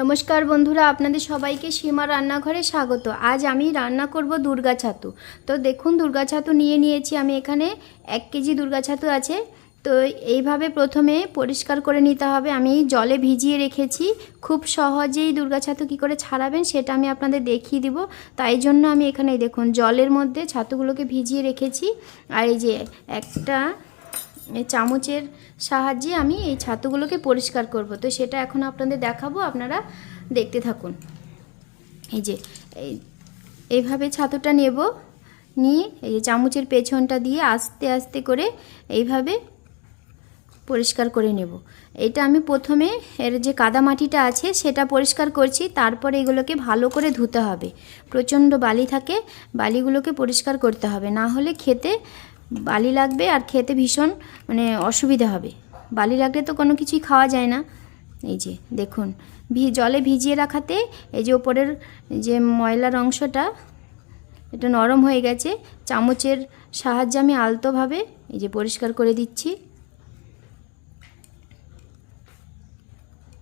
নমস্কার বন্ধুরা, আপনাদের সবাইকে সীমা রান্নাঘরে স্বাগত। আজ আমি রান্না করব দুর্গা ছাতু। তো দেখুন, দুর্গা ছাতু নিয়ে নিয়েছি আমি এখানে এক কেজি দুর্গা ছাতু আছে। তো এইভাবে প্রথমে পরিষ্কার করে নিতে হবে। আমি জলে ভিজিয়ে রেখেছি। খুব সহজেই দুর্গা ছাতু কী করে ছাড়াবেন সেটা আমি আপনাদের দেখিয়ে দিব। তাই জন্য আমি এখানে দেখুন, জলের মধ্যে ছাতুগুলোকে ভিজিয়ে রেখেছি। আর এই যে একটা এই চামচের সাহায্যে আমি এই ছাতুগুলোকে পরিষ্কার করব। তো সেটা এখন আপনাদের দেখাবো, আপনারা দেখতে থাকুন। এই যে, এই, এইভাবে ছাতুটা নেব, নিয়ে এই যে চামচের পেছনটা দিয়ে আস্তে আস্তে করে এইভাবে পরিষ্কার করে নেব। এটা আমি প্রথমে এর যে কাদামাটিটা আছে সেটা পরিষ্কার করছি, তারপরে এগুলোকে ভালো করে ধুতে হবে। প্রচণ্ড বালি থাকে, বালিগুলোকে পরিষ্কার করতে হবে। না হলে খেতে বালি লাগবে আর খেতে ভীষণ মানে অসুবিধা হবে। বালি লাগলে তো কোনো কিছুই খাওয়া যায় না। এই যে, দেখুন, ভি, জলে ভিজিয়ে রাখাতে এই যে ওপরের যে ময়লার অংশটা, এটা নরম হয়ে গেছে। চামচের সাহায্যে আমি আলতোভাবে এই যে পরিষ্কার করে দিচ্ছি।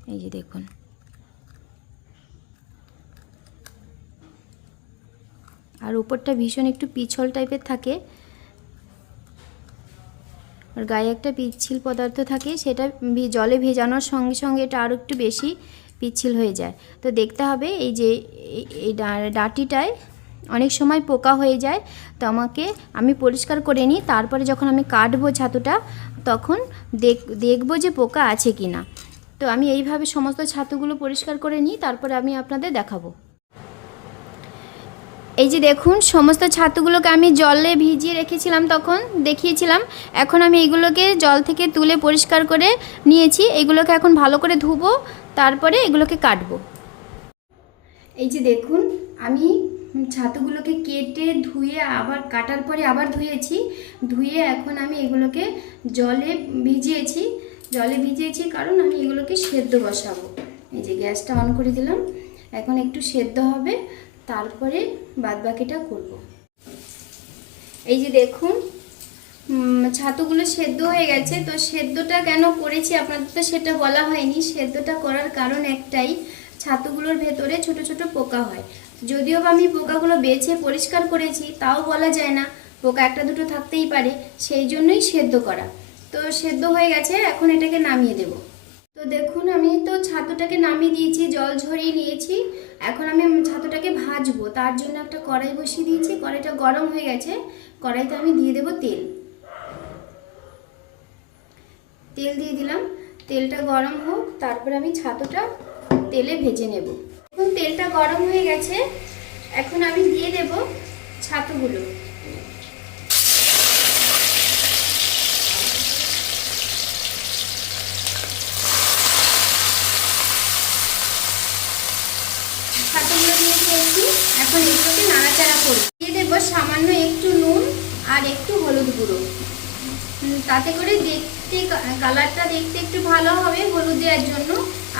এই যে দেখুন। আর উপরটা ভীষণ একটু পিছল টাইপের থাকে। আর গায়ে একটা পিচ্ছিল পদার্থ থাকে, সেটা জলে ভেজানোর সঙ্গে সঙ্গে এটা আরও একটু বেশি পিচ্ছিল হয়ে যায়। তো দেখতে হবে এই যে, এই- ডাঁটিটায় অনেক সময় পোকা হয়ে যায়, তো আমাকে, আমি পরিষ্কার করে নিই, তারপরে যখন আমি কাটবো ছাতুটা, তখন দেখ, দেখব যে পোকা আছে কি না তো আমি এইভাবে সমস্ত ছাতুগুলো পরিষ্কার করে নিই, তারপরে আমি আপনাদের দেখাবো। এই যে দেখুন, সমস্ত ছাতুগুলোকে আমি জলে ভিজিয়ে রেখেছিলাম তখন, দেখিয়েছিলাম। এখন আমি এগুলোকে জল থেকে তুলে পরিষ্কার করে নিয়েছি। এগুলোকে এখন ভালো করে ধুবো, তারপরে এগুলোকে কাটবো। এই যে দেখুন, আমি ছাতুগুলোকে কেটে ধুয়ে আবার, কাটার পরে আবার ধুয়েছি। ধুয়ে এখন আমি এগুলোকে জলে ভিজিয়েছি। জলে ভিজিয়েছি কারণ আমি এগুলোকে সেদ্ধ বসাবো। এই যে গ্যাসটা অন করে দিলাম। এখন একটু সেদ্ধ হবে। তারপরে বাদবাকিটা করব। এই যে দেখুন ছাতুগুলো সেদ্ধ হয়ে গেছে। তো সেদ্ধটা কেন করেছি আপনাদের তো সেটা বলা হয়নি। সেদ্ধটা করার কারণ একটাই, ছাতুগুলোর ভেতরে ছোট ছোট পোকা হয়। যদিও বা আমি পোকাগুলো বেছে পরিষ্কার করেছি, তাও বলা যায় না, পোকা একটা দুটো থাকতেই পারে। সেই জন্যই সেদ্ধ করা। তো সেদ্ধ হয়ে গেছে, এখন এটাকে নামিয়ে দেবো। তো দেখুন, আমি তো ছাতুটাকে নামিয়ে দিয়েছি, জল ঝরিয়ে নিয়েছি। এখন আমি ছাতুটাকে ভাজবো। তার জন্য একটা কড়াই বসিয়ে দিয়েছি। কড়াইটা গরম হয়ে গেছে। কড়াইতে আমি দিয়ে দেবো তেল। তেল দিয়ে দিলাম। তেলটা গরম হোক, তারপরে আমি ছাতুটা তেলে ভেজে নেব। এখন তেলটা গরম হয়ে গেছে। এখন আমি দিয়ে দেব ছাতুগুলো দিয়ে দিয়েছি এখন এগুলোকে নাড়াচাড়া করি দিয়ে দেবো সামান্য একটু নুন আর একটু হলুদ গুঁড়ো উম, তাতে করে দেখতে কালারটা দেখতে একটু ভালো হবে হলুদ দেওয়ার জন্য,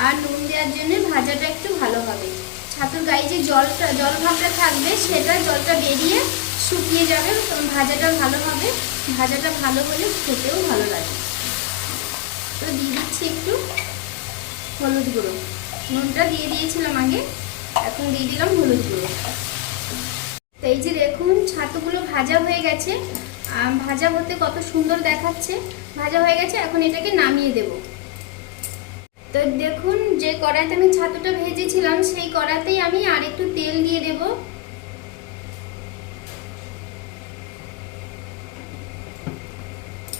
আর নুন দেওয়ার জন্য ভাজাটা একটু ভালো হবে। ছাতুর গায়ে যে জলটা, জল ভাবটা থাকবে সেটা জলটা বেরিয়ে শুকিয়ে যাবে ভাজাটা ভালো হবে। ভাজাটা ভালো হলে খেতেও ভালো লাগে। তো দিয়ে দিচ্ছি একটু হলুদ গুঁড়ো। নুনটা দিয়ে দিয়েছিলাম আগে, এখন দিয়ে দিলাম হলুদ গুঁড়ো। তো এই যে দেখুন, ছাতুগুলো ভাজা হয়ে গেছে। ভাজা হতে কত সুন্দর দেখাচ্ছে। ভাজা হয়ে গেছে, এখন এটাকে নামিয়ে দেব। তো দেখুন, যে কড়াইতে আমি ছাতুটা ভেজেছিলাম, সেই কড়াতেই আমি আর একটু তেল দিয়ে দেব।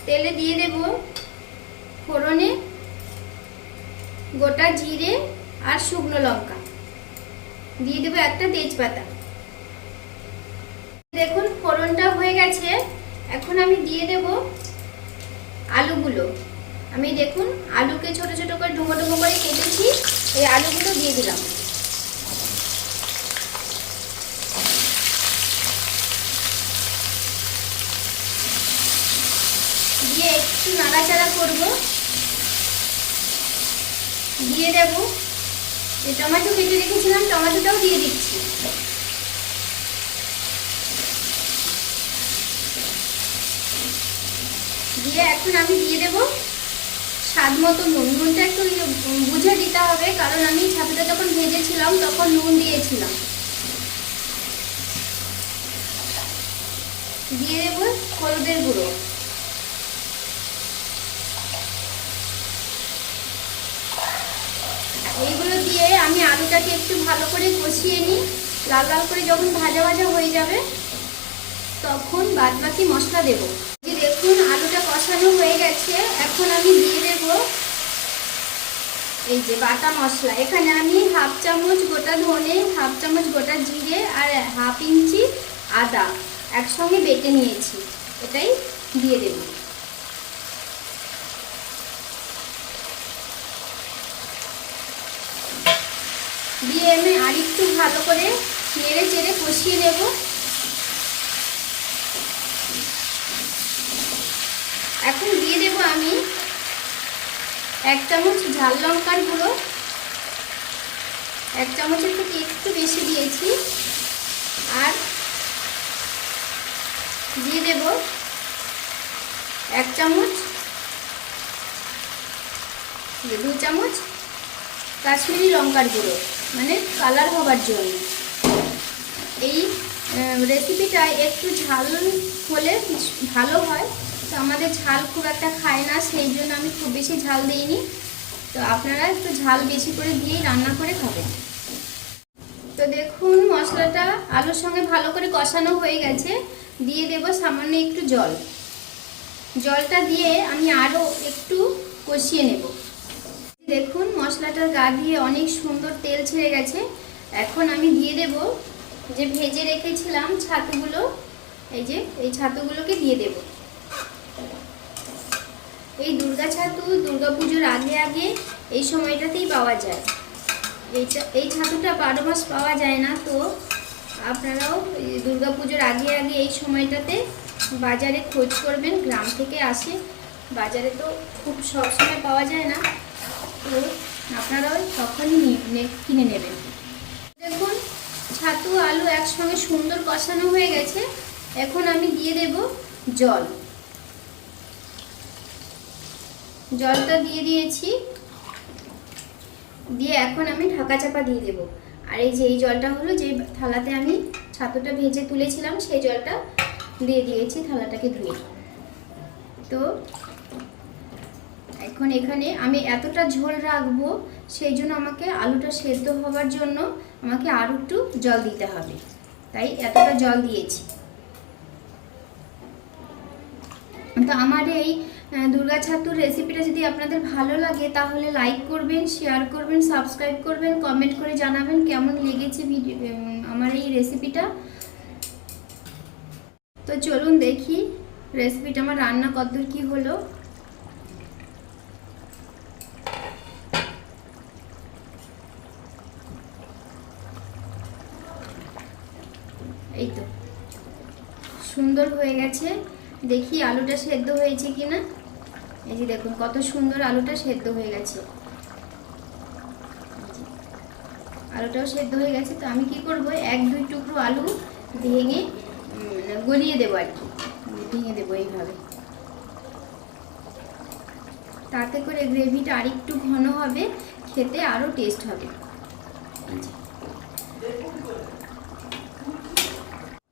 তেলে দিয়ে দেব ফোড়নে গোটা জিরে আর শুকনো লঙ্কা। দিয়ে দেবো একটা তেজপাতা দেখুন ফোড়নটা হয়ে গেছে এখন আমি দিয়ে দেব আলুগুলো। আমি দেখুন, আলুকে ছোট ছোট করে ডুমো ডুমো করে কেটেছি, এই আলুগুলো দিয়ে দিলাম। দিয়ে একটু নাড়াচাড়া করব। দিয়ে দেব। যে টমেটো কেটে রেখেছিলাম, টমেটোটাও দিয়ে দিচ্ছি। দিয়ে এখন আমি দিয়ে দেব স্বাদ মতো নুন। নুনটা একটু ইয়ে বুঝে দিতে হবে, কারণ আমি ছাতুটা যখন ভেজেছিলাম তখন নুন দিয়েছিলাম। দিয়ে দেব হলুদের গুঁড়ো। এইগুলো দিয়ে আমি আলুটাকে একটু ভালো করে কষিয়ে নিই। লাল লাল করে যখন ভাজা ভাজা হয়ে যাবে, তখন বাদ বাকি মশলা দেব। দেখুন আলুটা কষানো হয়ে গেছে। এখন আমি দিয়ে দেব এই যে বাটা মশলা। এখানে আমি হাফ চামচ গোটা ধনে, হাফ চামচ গোটা জিরে আর হাফ ইঞ্চি আদা একসঙ্গে বেটে নিয়েছি। এটাই দিয়ে দেব। দিয়ে আমি আরেকটু ভালো করে নেড়ে চেড়ে কষিয়ে নেব এখন দিয়ে দেব আমি এক চামচ ঝাল লঙ্কার গুঁড়ো, এক চামচের থেকে একটু বেশি দিয়েছি, আর দিয়ে দেব এক চামচ, দু চামচ কাশ্মীরি লঙ্কার গুঁড়ো মানে কালার হবার জন্য। এই রেসিপিটা একটু ঝাল হলে ভালো হয়। তো আমাদের ঝাল খুব একটা খায় না, সেই জন্য আমি খুব বেশি ঝাল দিইনি। তো আপনারা একটু ঝাল বেশি করে দিয়েই রান্না করে খাবেন। তো দেখুন, মশলাটা আলুর সঙ্গে ভালো করে কষানো হয়ে গেছে। দিয়ে দেব সামান্য একটু জল। জলটা দিয়ে আমি আরও একটু কষিয়ে নেব। দেখুন, মশলাটার গা দিয়ে অনেক সুন্দর তেল ছেড়ে গেছে। এখন আমি দিয়ে দেব যে ভেজে রেখেছিলাম ছাতুগুলো, এই যে এই ছাতুগুলোকে দিয়ে দেব। এই দুর্গা ছাতু, দুর্গা পুজোর আগে আগে এই সময়টাতেই পাওয়া যায়। এইটা, এই ছাতুটা বারো মাস পাওয়া যায় না, তো আপনারাও দুর্গা পুজোর আগে আগে এই সময়টাতে বাজারে খোঁজ করবেন, গ্রাম থেকে আসে। বাজারে তো খুব সবসময় পাওয়া যায় না, তো আপনারাও তখনই কিনে নেবেন। দেখুন, ছাতু, আলু একসঙ্গে সুন্দর কষানো হয়ে গেছে। এখন আমি দিয়ে দেব জল। জলটা দিয়ে দিয়েছি। দিয়ে এখন আমি ঢাকা চাপা দিয়ে দেব। আর এই যে এই জলটা হলো, যে থালাতে আমি ছাতুটা ভেজে তুলেছিলাম, সেই জলটা দিয়ে দিয়েছি থালাটাকে ধুয়ে। তো এখন এখানে আমি এতটা ঝোল রাখব, সেই জন্য আমাকে আলুটা সেদ্ধ হওয়ার জন্য আমাকে আরও একটু জল দিতে হবে। তাই এতটা জল দিয়েছি। তো আমার এই দুর্গা ছাতুর রেসিপিটা যদি আপনাদের ভালো লাগে, তাহলে লাইক করবেন শেয়ার করবেন সাবস্ক্রাইব করবেন কমেন্ট করে জানাবেন কেমন লেগেছে ভিডিও আমার এই রেসিপিটা তো চলুন দেখি রেসিপিটা আমার রান্না কতদূর কি হলো। এই তো, সুন্দর হয়ে গেছে। দেখি আলুটা সেদ্ধ হয়েছে কিনা। এই যে দেখুন, কত সুন্দর আলুটা সেদ্ধ হয়ে গেছে। আলুটাও সেদ্ধ হয়ে গেছে। তো আমি কি করব, এক, দুই টুকরো আলু ভেঙে গলিয়ে দেবো আর কি। ভেঙে দেবো এইভাবে। তাতে করে গ্রেভিটা আরেকটু ঘন হবে, খেতে আরও টেস্ট হবে।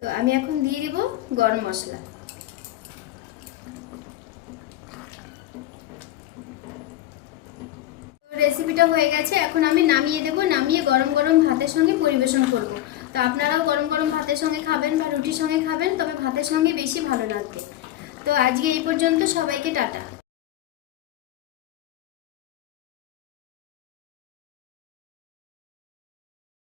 তো আমি এখন দিয়ে দিব গরম মশলা। রেসিপিটা হয়ে গেছে, এখন আমি নামিয়ে দেব, নামিয়ে গরম গরম ভাতের সঙ্গে পরিবেশন করব। তো আপনারাও গরম গরম ভাতের সঙ্গে খাবেন বা রুটির সঙ্গে খাবেন, তবে ভাতের সঙ্গে বেশি ভালো লাগবে। তো আজকে এই পর্যন্ত, সবাইকে টাটা।